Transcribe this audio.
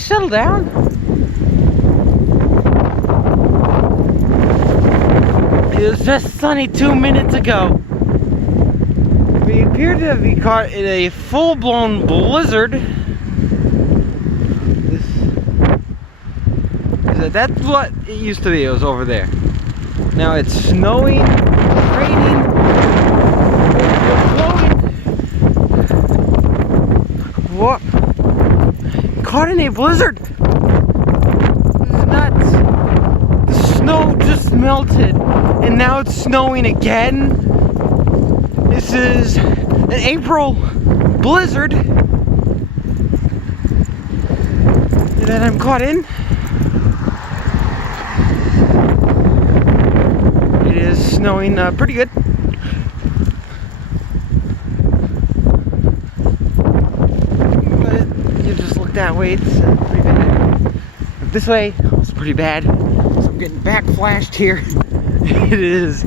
settle down? It was just sunny 2 minutes ago. We appear to be caught in a full-blown blizzard. That's what it used to be. It was over there. Now it's snowing, raining, blowing. What? Caught in a blizzard. This is nuts. The snow just melted, and now it's snowing again. This is an April blizzard that I'm caught in. It is snowing pretty good. But you just look that way, it's pretty bad. But this way, it's pretty bad. So I'm getting backflashed here. It is